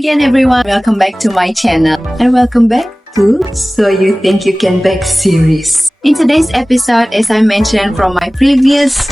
again everyone, welcome back to my channel and welcome back to So You Think You Can Bake series. In today's episode, as I mentioned from my previous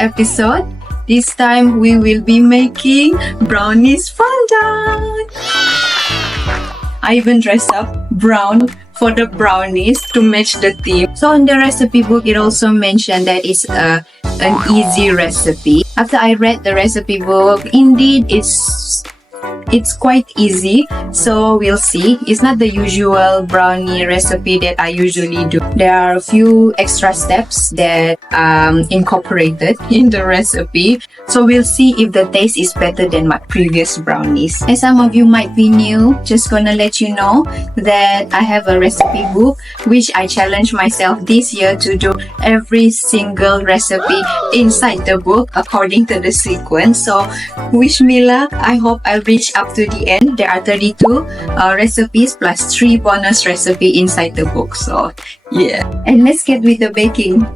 episode, this time we will be making brownies fondant. I even dressed up brown for the brownies to match the theme. So in the recipe book, it also mentioned that it's an easy recipe. After I read the recipe book, indeed it's quite easy, so we'll see. It's not the usual brownie recipe that I usually do. There are a few extra steps that incorporated in the recipe, so we'll see if the taste is better than my previous brownies. And some of you might be new, just gonna let you know that I have a recipe book which I challenged myself this year to do every single recipe inside the book according to the sequence. So wish me luck. I hope I'll reach up to the end. There are 32 recipes plus 3 bonus recipe inside the book. So yeah, and let's get with the baking.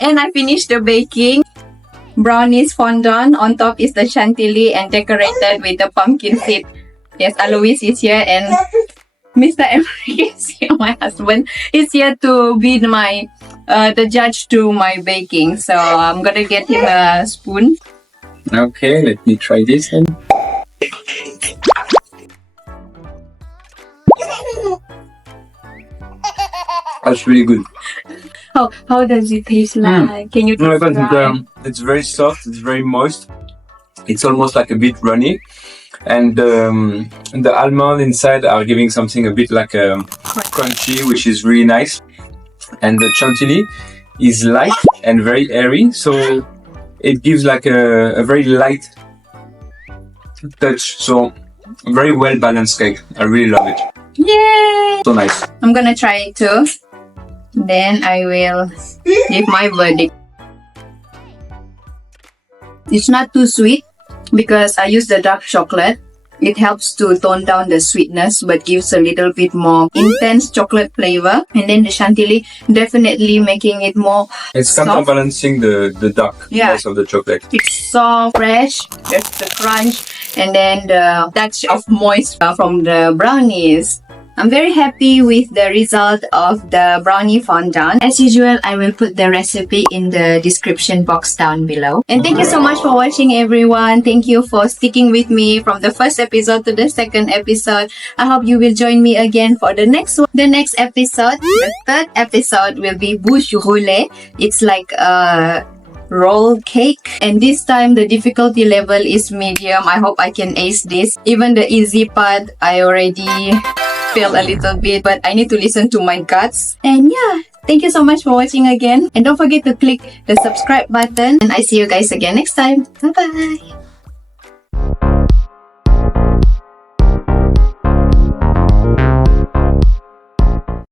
And I finished the baking. Brownies fondant. On top is the chantilly and decorated with the pumpkin seed. Yes, Alois is here and Mr. Emery is here. My husband is here to be the judge to my baking. So I'm gonna get him a spoon. Okay, let me try this then. That's really good. How does it taste like? Can you describe? It's very soft, it's very moist. It's almost like a bit runny. And the almond inside are giving something a bit like crunchy, which is really nice. And the chantilly is light and very airy, so it gives like a very light touch. So very well balanced cake. I really love it. Yay! So nice. I'm gonna try it too. Then I will give my verdict. It's not too sweet because I use the dark chocolate. It helps to tone down the sweetness but gives a little bit more intense chocolate flavor. And then the chantilly definitely making it more It's soft. counterbalancing the darkness of the chocolate. It's soft, fresh, there's the crunch, and then the touch of moist from the brownies. I'm very happy with the result of the brownie fondant. As usual, I will put the recipe in the description box down below. And thank you so much for watching, everyone. Thank you for sticking with me from the first episode to the second episode. I hope you will join me again for the next one. The next episode, the third episode, will be bouche roulée. It's like a roll cake, and this time the difficulty level is medium. I hope I can ace this. Even the easy part, I already failed a little bit, but I need to listen to my guts. And yeah, thank you so much for watching again, and don't forget to click the subscribe button, and I see you guys again next time. Bye bye.